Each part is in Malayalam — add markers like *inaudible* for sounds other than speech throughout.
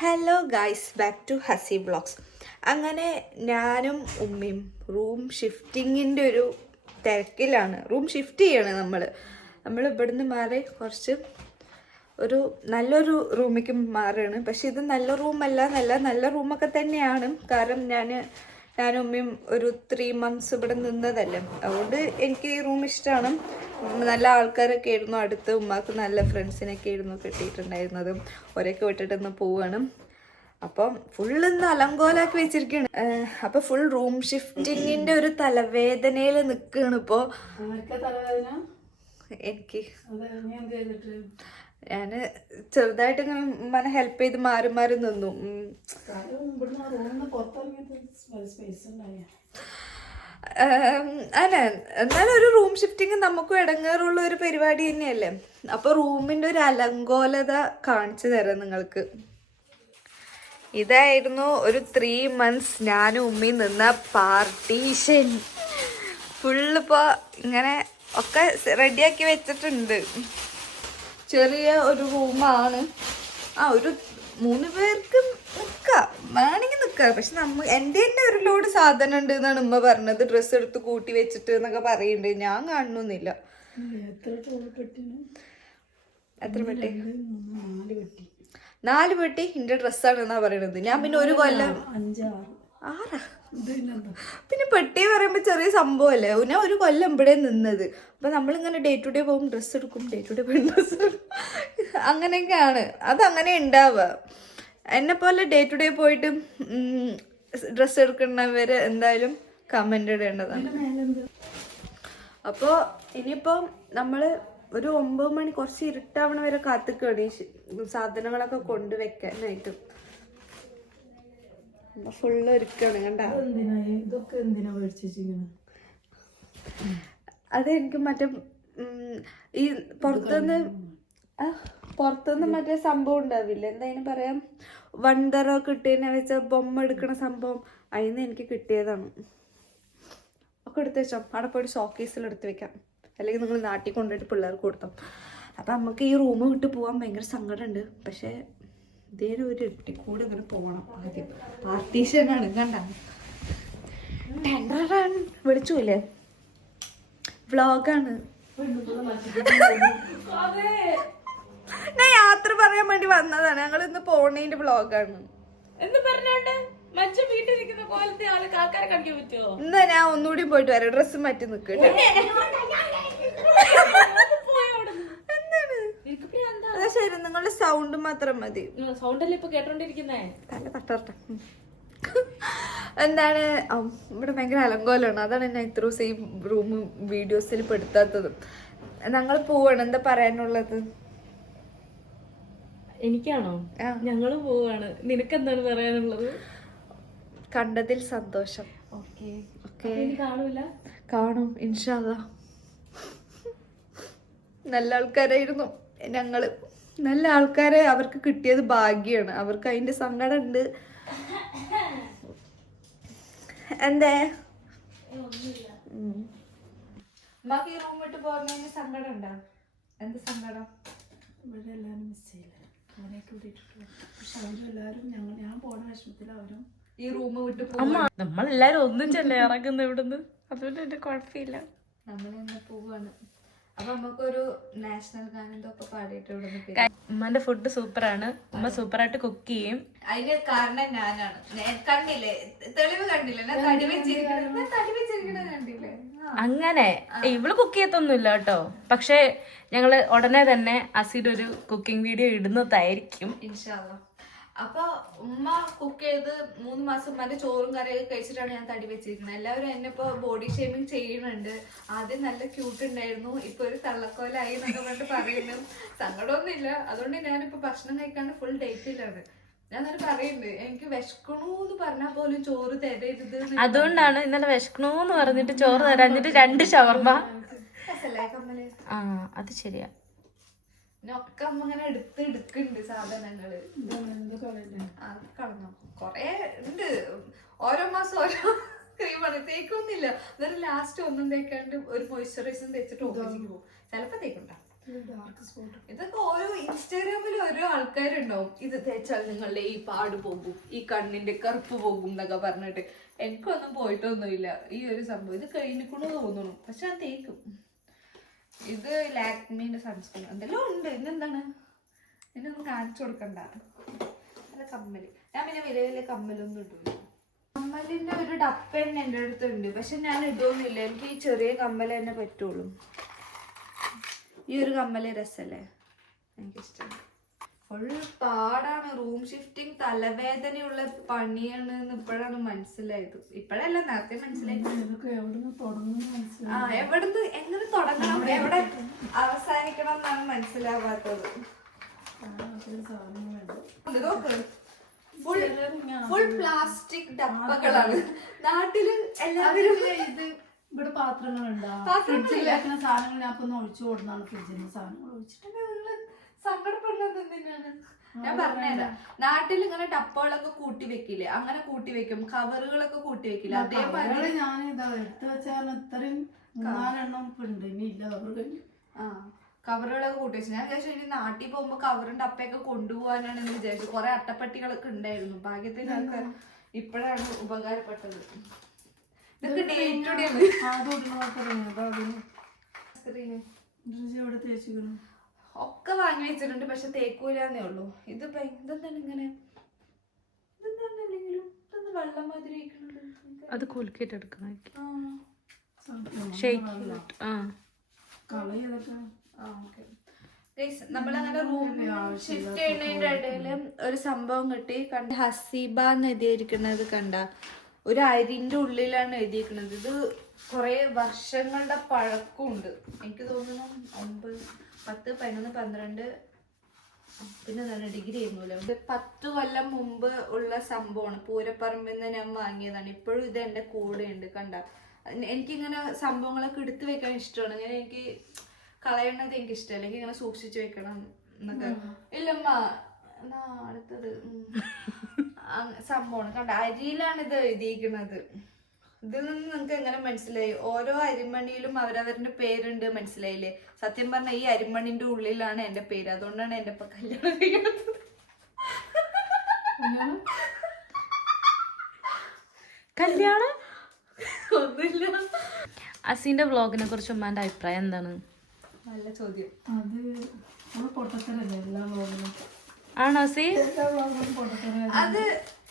Hello guys back to Hasi blogs അങ്ങനെ ഞാനും ഉമ്മയും റൂം ഷിഫ്റ്റിങ്ങിന്റെ ഒരു തിരക്കിലാണ്. റൂം ഷിഫ്റ്റ് ചെയ്യണം നമ്മൾ നമ്മൾ ഇവിടുന്ന് മാറി കുറച്ച് ഒരു നല്ലൊരു റൂമിലേക്ക് മാറുകയാണ്. പക്ഷേ ഇത് നല്ല റൂമല്ല നല്ല നല്ല റൂമൊക്കെ തന്നെയാണ്. കാരണം ഞാൻ ഞാനും ഉമ്മയും ഒരു ത്രീ മന്ത്സ് ഇവിടെ നിന്നതല്ലേ. അതുകൊണ്ട് എനിക്ക് ഈ റൂം ഇഷ്ടമാണ് നല്ല ആൾക്കാരൊക്കെ ആയിരുന്നു. അടുത്ത് ഉമ്മാക്ക് നല്ല ഫ്രണ്ട്സിനൊക്കെ ആയിരുന്നു കിട്ടിയിട്ടുണ്ടായിരുന്നത്. ഒരൊക്കെ വിട്ടിട്ട് ഒന്ന് പോവാണ്. അപ്പം ഫുള്ള് ഇന്ന് അലങ്കോലാക്കി വെച്ചിരിക്കുകയാണ് അപ്പം ഫുൾ റൂം ഷിഫ്റ്റിങ്ങിന്റെ ഒരു തലവേദനയിൽ നിൽക്കുകയാണ് ഇപ്പോൾ എനിക്ക്. ഞാൻ ചെറുതായിട്ട് ഇങ്ങനെ ഉമ്മനെ ഹെൽപ്പ് ചെയ്ത് മാറി മാറി നിന്നു. അതെ അല്ല എന്നാലും ഒരു റൂം ഷിഫ്റ്റിംഗ് നമുക്കും ഇടങ്ങേറുള്ള ഒരു പരിപാടി തന്നെയല്ലേ? അപ്പൊ റൂമിന്റെ ഒരു അലങ്കോലത കാണിച്ചു തരാം നിങ്ങൾക്ക്. ഇതായിരുന്നു ഒരു ത്രീ മന്ത്സ് ഞാനും ഉമ്മയും നിന്ന പാർട്ടീഷൻ. ഫുള്ള് ഇപ്പോൾ ഇങ്ങനെ ഒക്കെ റെഡിയാക്കി വെച്ചിട്ടുണ്ട്. ചെറിയ ഒരു റൂമാണ്. ആ ഒരു മൂന്ന് പേർക്ക് നിൽക്കാം വേണമെങ്കിൽ നിൽക്കാം പക്ഷെ നമ്മ എന്റെ തന്നെ ഒരു ലോഡ് സാധനം ഉണ്ട് എന്നാണ് ഉമ്മ പറഞ്ഞത്. ഡ്രസ്സ് എടുത്ത് കൂട്ടി വെച്ചിട്ട് എന്നൊക്കെ പറയുന്നുണ്ട്. ഞാൻ കാണണമെന്നില്ല എത്ര പെട്ടി? നാല് പെട്ടി. എന്റെ ഡ്രസ്സാണ് എന്നാ പറയണത്. ഞാൻ പിന്നെ ഒരു കൊല്ലം അഞ്ചാറ്. ആറാ. പിന്നെ പെട്ടി പറയുമ്പോൾ ചെറിയ സംഭവമല്ലേ ഞാൻ ഒരു കൊല്ലം ഇവിടെ നിന്നത്. അപ്പം നമ്മളിങ്ങനെ ഡേ ടു ഡേ പോകും ഡ്രസ്സ് എടുക്കും ഡേ ടു ഡേ പോകും ഡ്രസ്സ് എടുക്കും. അങ്ങനെയൊക്കെയാണ്. അതങ്ങനെ ഉണ്ടാവുക എന്നെ പോലെ ഡേ ടു ഡേ പോയിട്ട് ഡ്രസ്സ് എടുക്കുന്നവർ എന്തായാലും കമന്റ് ഇടേണ്ടതാണ്. അപ്പോൾ ഇനിയിപ്പോൾ നമ്മൾ ഒരു ഒമ്പത് മണി കുറച്ച് ഇരുട്ടാവണ വരെ കാത്തുക്കാണ് സാധനങ്ങളൊക്കെ കൊണ്ടുവെക്കാനായിട്ട്. ഫുള്ള് ഒരുക്കാണ് കണ്ട? എന്തിനാ ഇതൊക്കെ അത് എനിക്ക് മറ്റേ ഈ പുറത്തുനിന്ന് പുറത്തുനിന്ന് മറ്റേ സംഭവം ഉണ്ടാവില്ല? എന്തായാലും പറയാം. വണ്ടറോ ഇട്ടതിനെ വെച്ച ബൊമ്മ എടുക്കണ സംഭവം അതിന്ന് എനിക്ക് കിട്ടിയതാണ്. ഒക്കെ എടുത്ത് വെച്ചോ. അവിടെ പോയിട്ട് ഷോക്കേസിൽ എടുത്ത് വെക്കാം. അല്ലെങ്കിൽ നിങ്ങൾ നാട്ടിൽ കൊണ്ടുപോയിട്ട് പിള്ളേർക്ക് കൊടുത്തോ. അപ്പം നമുക്ക് ഈ റൂം വിട്ട് പോകാൻ ഭയങ്കര സങ്കടമുണ്ട് പക്ഷേ ഇതേലും ഒരു ഇട്ടിക്കൂടെ ഇങ്ങനെ പോകണം ആദ്യം. പാർട്ടീഷനാണ് കണ്ട? വിളിച്ചില്ലേ? വ്ളോഗാണ്. ഞാൻ യാത്ര പറയാൻ വേണ്ടി വന്നതാണ്. ഞങ്ങൾ ഇന്ന് പോണേന്റെ വ്ലോഗാണ് എന്ന് പറഞ്ഞോണ്ട്? വീട്ടിലിരിക്കുന്ന കോലത്തെ കാണിക്കാൻ പറ്റുമോ ഞാൻ ഒന്നുകൂടി പോയിട്ട് വരാം. ഡ്രസ്സ് മാറ്റി നിൽക്കട്ടെ എന്താണ് എനിക്ക് പിന്നെ എന്താ അതാ ശരി നിങ്ങളുടെ സൗണ്ട് മാത്രം മതി. സൗണ്ട് അല്ലേ ഇപ്പൊ കേട്ടോണ്ടിരിക്കുന്നേ? തല തട്ടർട്ടെ എന്താണ് ഇവിടെ ഭയങ്കര അലങ്കോലമാണ്. അതാണ് ഞാൻ ഇത്ര ദിവസം ഈ റൂം വീഡിയോസിൽ പെടുത്താത്തത് ഞങ്ങൾ പോവാണ്. എന്താ പറയാനുള്ളത്? എനിക്കാണോ? ഞങ്ങൾ പോവാണ്. നിനക്ക് എന്താണ് പറയാനുള്ളത്? കണ്ടതിൽ സന്തോഷം. ഓക്കെ. ഓക്കെ. ഇനി കാണൂല? കാണും ഇൻഷാല്ല നല്ല ആൾക്കാരായിരുന്നു ഞങ്ങൾ. നല്ല ആൾക്കാരെ അവർക്ക് കിട്ടിയത് ഭാഗ്യമാണ് അവർക്ക് അതിന്റെ സങ്കടം ഉണ്ട് എന്തേ ബാക്കി റൂം വിട്ട് പോകുന്നതിന് സങ്കടം ഉണ്ടോ എന്ത് സങ്കടം? ഇവിടെ എല്ലാവരും മിസ് ചെയ്യില്ല? പക്ഷെ ഞങ്ങൾ ഞാൻ പോണ വിഷമത്തിൽ അവരും ഈ റൂം വിട്ട് അമ്മ നമ്മളെല്ലാരും ഒന്നിച്ചല്ലേ ഇറങ്ങുന്നത് ഇവിടുന്ന്. അതുകൊണ്ട് എന്റെ കുഴപ്പമില്ല. നമ്മളെന്നെ പോവാണ്. അപ്പൊ നമുക്കൊരു നാഷണൽ ഗാനം ഒക്കെ പാടിയിട്ട് ഇവിടെ നിന്ന് ഉമ്മന്റെ ഫുഡ് ആണ്. ഉമ്മ സൂപ്പറായിട്ട് കുക്ക് ചെയ്യും. അതിന് കാരണം ഞാനാണ്. കണ്ടില്ലേ? തെളിവ് കണ്ടില്ലേ? ഞാൻ തടി വെച്ചിരിക്കണ ഞാൻ തടി വെച്ചിരിക്കണ കണ്ടില്ലേ? അങ്ങനെ. ഇവൾ കുക്ക് ചെയ്യത്തൊന്നുമില്ല കേട്ടോ. പക്ഷെ ഞങ്ങൾ ഉടനെ തന്നെ അസീഡ് ഒരു കുക്കിംഗ് വീഡിയോ ഇടുന്നതായിരിക്കും. ഇൻഷാല്ല അപ്പൊ ഉമ്മ കുക്ക് ചെയ്ത് മൂന്ന് മാസം ഉമ്മാന്റെ ചോറും കറിയൊക്കെ കഴിച്ചിട്ടാണ് ഞാൻ തടി വെച്ചിരിക്കുന്നത്. എല്ലാവരും എന്നെ ഇപ്പൊ ബോഡി ഷേമിങ് ചെയ്യുന്നുണ്ട്. ആദ്യം നല്ല ക്യൂട്ട് ഉണ്ടായിരുന്നു. ഇപ്പൊ ഒരു തള്ളക്കോലായി എന്നൊക്കെ പറഞ്ഞിട്ട് പറയുന്നു. സങ്കടമൊന്നുമില്ല. അതുകൊണ്ട് ഞാനിപ്പോ ഭക്ഷണം കഴിക്കാണ്ട് ഫുൾ ഡേറ്റിലാണ് ഞാൻ അന്നേരം പറയുന്നുണ്ട് എനിക്ക് വിശക്കണൂന്ന് പറഞ്ഞാൽ പോലും ചോറ് തരരുത് അതുകൊണ്ടാണ് ഇന്നലെ വിശക്കണോന്ന് പറഞ്ഞിട്ട് ചോറ് തരാഞ്ഞിട്ട് രണ്ട് ഷവർമ്മ. ആ അത് ശരിയാ. ഒക്കെ അമ്മ ഇങ്ങനെ എടുത്ത് എടുക്കുന്നുണ്ട് സാധനങ്ങൾ. ആ, കളഞ്ഞോ. കൊറേ ഉണ്ട്. ഓരോ മാസം ഓരോ ക്രീമാണ് തേക്കൊന്നുമില്ല. എന്നിട്ട് ലാസ്റ്റ് ഒന്നും തേക്കാണ്ട് ഒരു മോയ്സ്ചറൈസറും തേച്ചിട്ട് ഓഫീസിക്ക് പോകും. ചിലപ്പോ തേക്കുണ്ടാ. ഡാർക്ക് സ്പോട്ട് ഇതൊക്കെ ഓരോ ഇൻസ്റ്റാഗ്രാമിൽ ഓരോ ആൾക്കാരുണ്ടാവും. ഇത് തേച്ചാൽ നിങ്ങളുടെ ഈ പാട് പോകും. ഈ കണ്ണിന്റെ കറുപ്പ് പോകും എന്നൊക്കെ പറഞ്ഞിട്ട്. എനിക്കൊന്നും പോയിട്ടൊന്നുമില്ല. ഈ ഒരു സംഭവം. ഇത് കഴിഞ്ഞിക്കണു തോന്നുന്നു. പക്ഷെ ഞാൻ തേക്കും. ഇത് ലാക്മീന്റെ സൺസ്ക്രീൻ എന്തെല്ലാം ഉണ്ട്. ഇന്നെന്താണ്? ഇന്നൊന്നും കാണിച്ചു കൊടുക്കണ്ട. നല്ല കമ്മൽ. ഞാൻ പിന്നെ വലിയ വലിയ കമ്മലൊന്നും ഇട്ടില്ല കമ്മലിന്റെ ഒരു ഡപ്പൻ എന്റെ അടുത്തുണ്ട് പക്ഷെ ഞാൻ ഇതൊന്നുമില്ല എനിക്ക് ഈ ചെറിയ കമ്മൽ തന്നെ പറ്റുള്ളൂ. ഈ ഒരു കമ്മൽ രസല്ലേ? എനിക്കിഷ്ടം. ഫുൾ പാടാണ്. റൂം ഷിഫ്റ്റിംഗ് തലവേദനയുള്ള പണിയാണ് ഇപ്പോഴാണ് മനസ്സിലായത്. ഇപ്പോഴല്ല നേരത്തെ മനസ്സിലായി. ആ എവിടുന്ന് എങ്ങനെ തുടങ്ങണം? എവിടെ അവസാനിക്കണം എന്നാണ് മനസ്സിലാവാത്തത് ഫുൾ ഫുൾ പ്ലാസ്റ്റിക് ഡപ്പകളാണ്. നാട്ടിൽ എല്ലാവരും ഇത് ഇവിടെ പാത്രങ്ങളുണ്ടോ. ഫ്രിഡ്ജിൽ വെക്കുന്ന സാധനങ്ങൾ ഞാൻ ഒഴിച്ചു കൊടുക്കുന്നതാണ് ഫ്രിഡ്ജിൽ നിന്ന് സാധനങ്ങൾ ഒഴിച്ചിട്ട്. സങ്കടപ്പെടുന്നത് ഞാൻ പറഞ്ഞുതരാം. നാട്ടിൽ ഇങ്ങനെ ടപ്പകളൊക്കെ കൂട്ടി വെക്കില്ലേ? അങ്ങനെ കൂട്ടി വെക്കും. കവറുകളൊക്കെ കൂട്ടി വെക്കില്ല? അതേപോലെ ഞാൻ ഇതാ എടുത്തു വെച്ചാൽ ഇത്രയും മൂന്നാലെണ്ണം ഇപ്പൊ ഉണ്ട്. ഇനി ഇല്ല കവർ ആ കവറുകളൊക്കെ കൂട്ടി വെച്ചു. ഞാൻ വിചാരിച്ചു ഇനി നാട്ടിൽ പോകുമ്പോ കവറും ടപ്പയൊക്കെ കൊണ്ടുപോകാനാണ് എന്ന് വിചാരിച്ചു. കുറെ അട്ടപ്പെട്ടികളൊക്കെ ഉണ്ടായിരുന്നു. ഭാഗ്യത്തിനൊക്കെ ഇപ്പോഴാണ് ഉപകാരപ്പെട്ടത്. ഇതൊക്കെ ഡേ ടു ഡേ സ്ക്രീന് തേച്ചിക്കണം ഒക്കെ വാങ്ങി വെച്ചിട്ടുണ്ട് പക്ഷെ തേക്കൂലെന്നേ ഉള്ളൂ. ഇത് ഭയ- ഇങ്ങനെ? ഇതെന്താണ് അല്ലെങ്കിലും ഇതൊന്ന് വെള്ളം മാതിരി അത് കുലുക്കിയിട്ട് എടുക്കണം നമ്മളങ്ങനെ റൂമിൽ ഷിഫ്റ്റ് ചെയ്യുന്നതിന്റെ ഇടയിൽ ഒരു സംഭവം കിട്ടി. കണ്ട ഹസീബ എന്ന് എഴുതിയിരിക്കുന്നത് കണ്ട ഒരു അരിന്റെ ഉള്ളിലാണ് എഴുതിയിരിക്കുന്നത്. ഇത് കുറെ വർഷങ്ങളുടെ പഴക്കമുണ്ട്. എനിക്ക് തോന്നുന്നു ഒമ്പത് പത്ത് പതിനൊന്ന് പന്ത്രണ്ട് പിന്നെ നല്ല ഡിഗ്രി ആയിരുന്നല്ലോ ഇത് പത്ത് കൊല്ലം മുമ്പ് ഉള്ള സംഭവമാണ്. പൂരപ്പറമ്പിൽ നിന്ന് ഞാൻ വാങ്ങിയതാണ്. ഇപ്പോഴും ഇത് എന്റെ കൂടെ ഉണ്ട് കണ്ട. എനിക്കിങ്ങനെ സംഭവങ്ങളൊക്കെ എടുത്തു വെക്കാൻ ഇഷ്ടമാണ്. ഇങ്ങനെ എനിക്ക് കളയണത് എനിക്ക് ഇഷ്ടമല്ല എനിക്ക് ഇങ്ങനെ സൂക്ഷിച്ചു വെക്കണം എന്നൊക്കെ. ഇല്ലമ്മ എന്നാ അടുത്തത്? സംഭവമാണ്. കണ്ട അരിയിലാണ് ഇത് എഴുതിയിരിക്കുന്നത്. ഇതിൽ നിന്ന് നിങ്ങൾക്ക് എങ്ങനെ മനസ്സിലായി? ഓരോ അരിമണിയിലും അവരവരുടെ പേരുണ്ട് മനസ്സിലായില്ലേ? സത്യം പറഞ്ഞ ഈ അരിമണിന്റെ ഉള്ളിലാണ് എന്റെ പേര്. അതുകൊണ്ടാണ് എന്റെ ഇപ്പൊ കല്യാണം കഴിയാത്തത്. കല്യാണം? ഒന്നുമില്ല. അസീന്റെ വ്ളോഗിനെ കുറിച്ച് ഉമ്മാന്റെ അഭിപ്രായം എന്താണ്? നല്ല ചോദ്യം. അത് നമ്മൾ പൊട്ടത്തരല്ലേ എല്ലാ വ്ളോഗിലും ആണോ അസി? അത്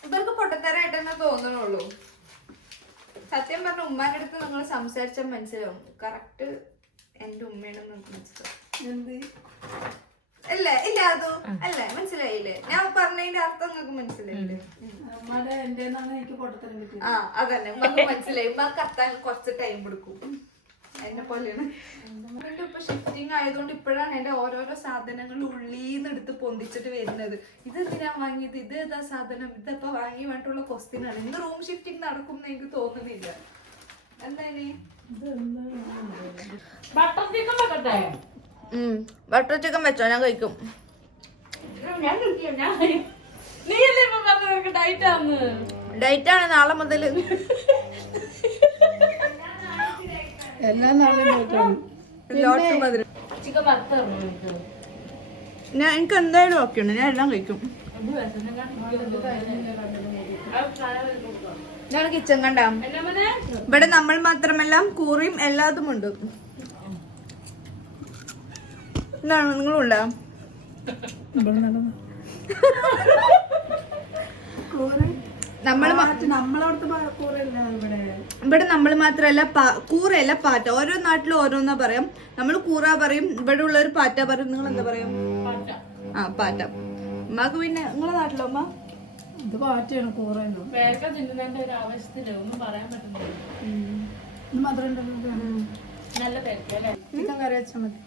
ഇവർക്ക് പൊട്ടത്തരായിട്ട് തന്നെ തോന്നണുള്ളൂ. സത്യം പറഞ്ഞ ഉമ്മാന്റെ അടുത്ത് നിങ്ങൾ സംസാരിച്ചാൽ മനസ്സിലാവും. കറക്റ്റ് എന്റെ ഉമ്മയാണെന്ന് നമുക്ക് മനസ്സിലാവും. എന്ത്? അല്ലേ? ഇല്ല അതോ? അല്ലേ? മനസ്സിലായില്ലേ? ഞാൻ പറഞ്ഞതിന്റെ അർത്ഥം നിങ്ങൾക്ക് മനസ്സിലായില്ലേ? ആ അതന്നെ. ഉമ്മക്ക് മനസ്സിലായി. ഉമ്മ കത്താൻ കുറച്ച് ടൈം എടുക്കും. എന്നെ പോലെയാണ്. എന്നിട്ട് ഇപ്പൊ ഷിഫ്റ്റിംഗ് ആയതുകൊണ്ട് ഇപ്പോഴാണ് എന്റെ ഓരോരോ സാധനങ്ങൾ ഉള്ളീന്ന് എടുത്ത് പൊന്തിച്ചിട്ട് വരുന്നത്. ഇത് എന്തിനാ വാങ്ങിയത്? ഇത് ഏതാ സാധനം? ഇതപ്പോ വാങ്ങി വേണ്ടിട്ടുള്ള ക്വസ്റ്റ്യൻ ആണ്. ഇന്ന് റൂം ഷിഫ്റ്റിംഗ് നടക്കും എന്ന് എനിക്ക് തോന്നുന്നില്ല. എന്താ ഇനി? ബട്ടർ ചിക്കൻ വെക്കട്ടെ? ബട്ടർ ചിക്കൻ വെച്ചോ? ഞാൻ കഴിക്കും. ഡയറ്റ് ആണ് നാളെ മുതൽ *laughs* എല്ലാ നാളും ഞാൻ എനിക്ക് എന്തായാലും ഓക്കെ ഉണ്ട്. ഞാൻ എല്ലാം കഴിക്കും. ഞാൻ ഞാൻ കിച്ചൺ കണ്ടാം? ഇവിടെ നമ്മൾ മാത്രമല്ല കൂറിയും എല്ലാതും ഉണ്ട്. എന്താണ് നിങ്ങളുണ്ടോ നമ്മൾ ഇവിടെ. ഇവിടെ നമ്മൾ മാത്രമല്ല പാ- കൂറയല്ല പാറ്റ ഓരോ നാട്ടിലും ഓരോന്നാ പറയാം. നമ്മൾ കൂറ പറയും ഇവിടെ ഉള്ള ഒരു പാറ്റ പറയും. നിങ്ങൾ എന്താ പറയാ. ആ പാറ്റ. അമ്മയ്ക്ക് പിന്നെ നിങ്ങളെ നാട്ടിലോ അമ്മ ഇത് പാറ്റയാണ് കൂറയെന്നു കറി വെച്ചാൽ മതി.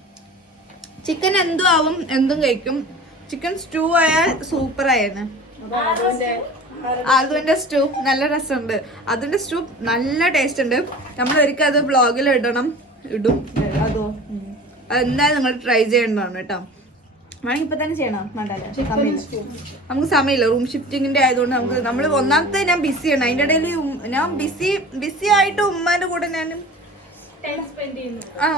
ചിക്കൻ എന്തും ആവും എന്തും കഴിക്കും. ചിക്കൻ സ്റ്റൂ ആയാൽ സൂപ്പർ ആയിരുന്നു അതുവിന്റെ സ്റ്റൂ നല്ല രസമുണ്ട്. അതിന്റെ സ്റ്റൂ നല്ല ടേസ്റ്റ് ഉണ്ട്. നമ്മൾ ഒരിക്കൽ അത് ബ്ലോഗിൽ ഇടണം. ഇടും. അതോ? എന്തായാലും നിങ്ങൾ ട്രൈ ചെയ്യേണ്ടതാണ് കേട്ടോ. വേണമെങ്കിൽ ഇപ്പൊ തന്നെ ചെയ്യണം. നമുക്ക് സമയമില്ല. റൂം ഷിഫ്റ്റിങ്ങിന്റെ ആയതുകൊണ്ട് നമുക്ക് നമ്മൾ ഒന്നാമത്തെ ഞാൻ ബിസിയാണ് അതിന്റെ ഇടയിൽ ഞാൻ ബിസി ബിസി ആയിട്ട് ഉമ്മാന്റെ കൂടെ ഞാൻ ആ.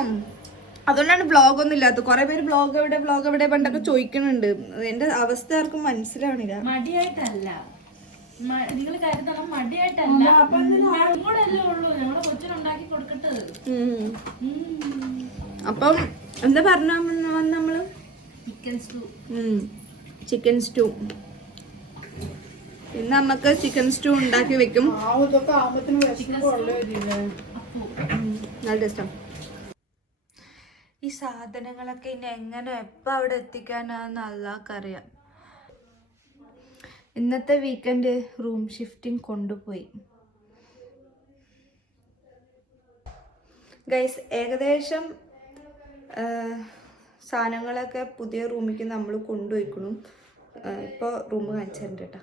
അതുകൊണ്ടാണ് ബ്ലോഗ് ഒന്നും ഇല്ലാത്തത്. കുറെ പേര് ബ്ലോഗ് എവിടെ ബ്ലോഗ് എവിടെ പണ്ടൊക്കെ ചോദിക്കുന്നുണ്ട്. എന്റെ അവസ്ഥ ആർക്കും മനസ്സിലാവണില്ല. മടിയായിട്ടല്ല. നിങ്ങൾ കരുതണം മടിയായിട്ടല്ല. ഞങ്ങളല്ലേ ഉള്ളൂ. ഞങ്ങളെ കൊച്ചിനുണ്ടാക്കി കൊടുക്കട്ടെ അപ്പം എന്താ പറഞ്ഞ നമ്മൾ? ചിക്കൻ സ്റ്റൂ ചിക്കൻ സ്റ്റൂ ഇന്ന് നമുക്ക് ചിക്കൻ സ്റ്റൂ ഉണ്ടാക്കി വെക്കും. നല്ല ടേസ്റ്റാണ് ഈ സാധനങ്ങളൊക്കെ ഇനി എങ്ങനെ എപ്പോൾ അവിടെ എത്തിക്കാനാന്ന് അല്ലാക്കറിയാം ഇന്നത്തെ വീക്കെൻഡ് റൂം ഷിഫ്റ്റിംഗ് കൊണ്ടുപോയി. ഗൈസ് ഏകദേശം സാധനങ്ങളൊക്കെ പുതിയ റൂമിലേക്ക് നമ്മൾ കൊണ്ടുപോയിക്കണം. ഇപ്പോൾ റൂം കാണിച്ചിട്ടുണ്ട് കേട്ടോ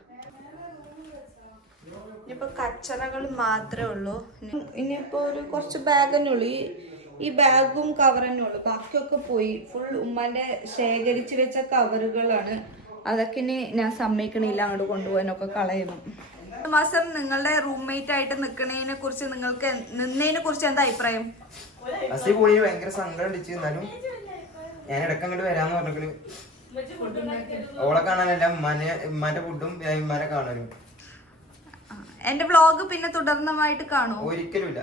ഇനിയിപ്പോൾ കച്ചറകൾ മാത്രമേ ഉള്ളൂ. ഇനി- ഇനിയിപ്പോൾ ഒരു കുറച്ച് ബാഗ് തന്നെ ഉള്ളൂ. ഈ ഈ ബാഗും കവർ തന്നെ ഉള്ളൂ. ബാക്കിയൊക്കെ പോയി. ഫുൾ ഉമ്മാന്റെ ശേഖരിച്ച് വെച്ച കവറുകളാണ് അതൊക്കെ ഇനി ഞാൻ സമ്മതിക്കണില്ല അങ്ങോട്ട് കൊണ്ടുപോകാനൊക്കെ കളയണം മാസം നിങ്ങളുടെ റൂംമേറ്റ് ആയിട്ട് നിൽക്കുന്നതിനെ കുറിച്ച് നിങ്ങൾക്ക് നിന്നതിനെ കുറിച്ച് എന്താ അഭിപ്രായം? ബസ്സിൽ പോയി ഭയങ്കര സങ്കടം അടിച്ചു. എന്നാലും ഞാൻ ഇടയ്ക്ക് അങ്ങോട്ട് വരാന്ന് പറഞ്ഞു ഓളെ കാണാനല്ല ഉമ്മാനെ ഉമ്മാന്റെ ഫുഡും ഉമ്മാനെ കാണാനും എന്റെ വ്ളോഗ് പിന്നെ തുടർന്നമായിട്ട് കാണും ഒരിക്കലും ഇല്ല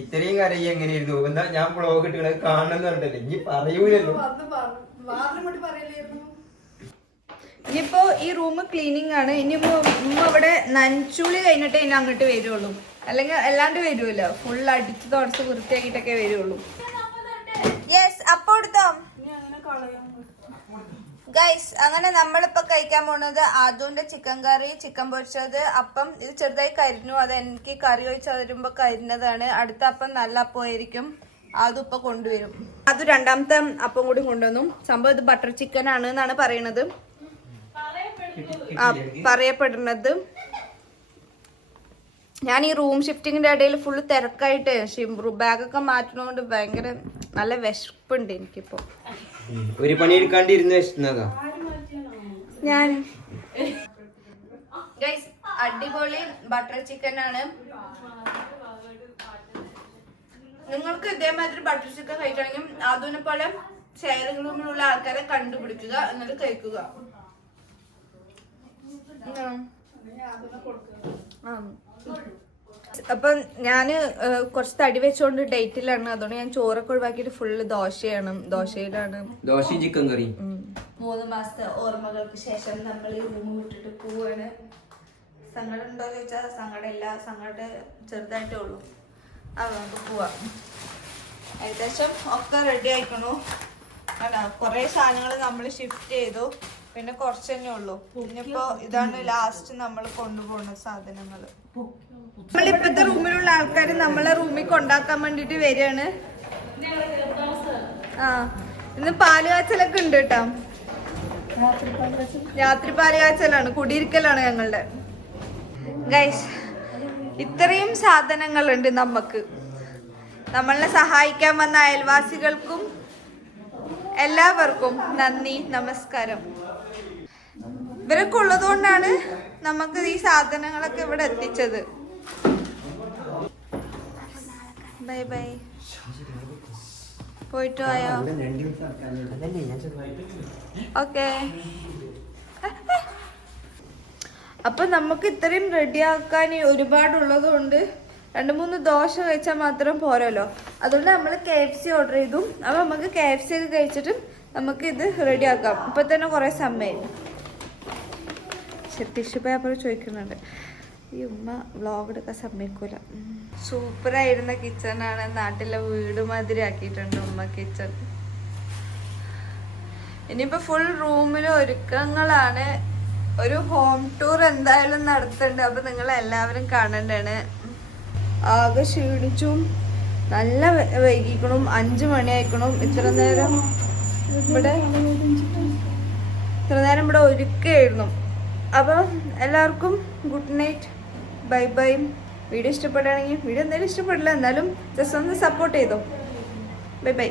ഇത്രയും കരയി എങ്ങനെയായിരുന്നു? എന്താ ഞാൻ ബ്ലോഗ് ഇട്ട് കാണണമെന്ന് പറഞ്ഞിട്ടല്ലേ? ഇനി പറയൂലല്ലോ. ഇനിയിപ്പോ ഈ റൂം ക്ലീനിങ് ആണ്. ഇനി ഉമ്മ അവിടെ നനച്ചുളി കഴിഞ്ഞിട്ടേ ഇനി അങ്ങോട്ട് വരുള്ളൂ. അല്ലെങ്കിൽ അല്ലാണ്ട് വരുമല്ലോ. ഫുൾ അടിച്ച് തുടച്ച് വൃത്തിയാക്കിയിട്ടൊക്കെ വരുള്ളൂ. യെസ് അപ്പൊ എടുത്തോ? ഗൈസ് അങ്ങനെ നമ്മളിപ്പോ കഴിക്കാൻ പോണത് ആദുവിന്റെ ചിക്കൻ കറി ചിക്കൻ പൊരിച്ചത്. അപ്പം ഇത് ചെറുതായി കരിഞ്ഞു. അത് എനിക്ക് കറി ഒഴിച്ച് തരുമ്പോ കരിഞ്ഞതാണ്. അടുത്ത അപ്പം നല്ല അപ്പമായിരിക്കും. അതും ഇപ്പൊ കൊണ്ടുവരും. അത് രണ്ടാമത്തെ അപ്പം കൂടി കൊണ്ടുവന്നു. സംഭവം ഇത് ബട്ടർ ചിക്കൻ ആണ് എന്നാണ് പറയണത് ആ, പറയപ്പെടുന്നത്. ഞാൻ ഈ റൂം ഷിഫ്റ്റിങ്ങിന്റെ ഇടയിൽ ഫുള്ള് തിരക്കായിട്ട് ബാഗൊക്കെ മാറ്റണോണ്ട് ഭയങ്കര നല്ല വിശപ്പുണ്ട് എനിക്കിപ്പോ. ഒരു പണി എടുക്കാണ്ട് ഇരുന്ന് ഞാൻ അടിപൊളി ബട്ടർ ചിക്കൻ ആണ്. നിങ്ങൾക്ക് ഇതേമാതിരി ബട്ടർ ചിക്കൻ കഴിക്കണമെങ്കിൽ അതിനെ പോലെ ഷെയറിംഗ് റൂമിലുള്ള ആൾക്കാരെ കണ്ടുപിടിക്കുക എന്നിട്ട് കഴിക്കുക. അപ്പൊ ഞാൻ കുറച്ച് തടി വെച്ചുകൊണ്ട് ഡേറ്റിലാണ്. അതുകൊണ്ട് ഞാൻ ചോറൊക്കെ ഒഴിവാക്കിയിട്ട് ഫുള്ള് ദോശയാണ്. ദോശയിലാണ്. ദോശയും ചിക്കൻ കറി മൂന്ന് മാസത്തെ ഓർമ്മകൾക്ക് ശേഷം നമ്മൾ ഈ റൂം വിട്ടിട്ട് പോവാണ്. സങ്കടം ഉണ്ടോ ചോദിച്ചാൽ സങ്കടം ഇല്ല സങ്കടം ചെറുതായിട്ടേ ഉള്ളൂ. അത് പോവാം. ഏകദേശം ഒക്കെ റെഡി ആയിക്കണു. അല്ല കുറേ സാധനങ്ങൾ നമ്മൾ ഷിഫ്റ്റ് ചെയ്തു. പിന്നെ കുറച്ച് തന്നെ ഉള്ളൂ. ഇനിയിപ്പോ ഇതാണ് ലാസ്റ്റ് നമ്മൾ കൊണ്ടുപോകുന്ന സാധനങ്ങൾ നമ്മളിപ്പോഴത്തെ റൂമിലുള്ള ആൾക്കാർ നമ്മളെ റൂമിൽ കൊണ്ടാക്കാൻ വേണ്ടിട്ട് വരികയാണ്. ആ ഇന്ന് പാൽ കാച്ചലൊക്കെ ഉണ്ട് കേട്ടോ. രാത്രി പാൽ കാച്ചലാണ് കുടിയിരിക്കലാണ് ഞങ്ങളുടെ. ഗൈസ് ഇത്രയും സാധനങ്ങളുണ്ട് നമുക്ക് നമ്മളെ സഹായിക്കാൻ വന്ന അയൽവാസികൾക്കും എല്ലാവർക്കും നന്ദി നമസ്കാരം. ഇവരൊക്കെ ഉള്ളതുകൊണ്ടാണ് നമുക്ക് ഈ സാധനങ്ങളൊക്കെ ഇവിടെ എത്തിച്ചത്. Bye bye. പോയിട്ട് പോയോ ഓക്കെ. അപ്പൊ നമുക്ക് ഇത്രയും റെഡിയാക്കാൻ ഒരുപാടുള്ളത് കൊണ്ട് രണ്ട് മൂന്ന് ദോശ കഴിച്ചാൽ മാത്രം പോരല്ലോ. അതുകൊണ്ട് നമ്മൾ കെ എഫ് സി ഓർഡർ ചെയ്തു. അപ്പൊ നമുക്ക് കെ എഫ് സി ഒക്കെ കഴിച്ചിട്ട് നമുക്ക് ഇത് റെഡിയാക്കാം. ഇപ്പൊ തന്നെ കുറെ സമയം. ടിഷ്യൂ പേപ്പർ ചോദിക്കുന്നുണ്ട്. ഈ ഉമ്മ വ്ളോഗ് എടുക്കാൻ സമ്മതിക്കൂല. സൂപ്പറായിരുന്ന ആണ്. നാട്ടിലെ വീട് മാതിരി ആക്കിയിട്ടുണ്ട് ഉമ്മ കിച്ചൺ ഇനിയിപ്പോ ഫുൾ റൂമിൽ ഒരുക്കങ്ങളാണ്. ഒരു ഹോം ടൂർ എന്തായാലും നടത്തുന്നുണ്ട് അപ്പൊ നിങ്ങൾ എല്ലാവരും കാണണ്ടാണ്. ആകെ ക്ഷീണിച്ചും നല്ല വൈകിക്കണം. അഞ്ചു മണി ആയിക്കണും ഇത്ര നേരം ഇവിടെ ഇത്ര നേരം ഇവിടെ ഒരുക്കായിരുന്നു. അപ്പോൾ എല്ലാവർക്കും good night bye bye video ഇഷ്ടപ്പെടുകയാണെങ്കിൽ വീഡിയോ എന്തായാലും ഇഷ്ടപ്പെടില്ല. എന്നാലും ജസ്റ്റ് ഒന്ന് സപ്പോർട്ട് ചെയ്തോ. Bye bye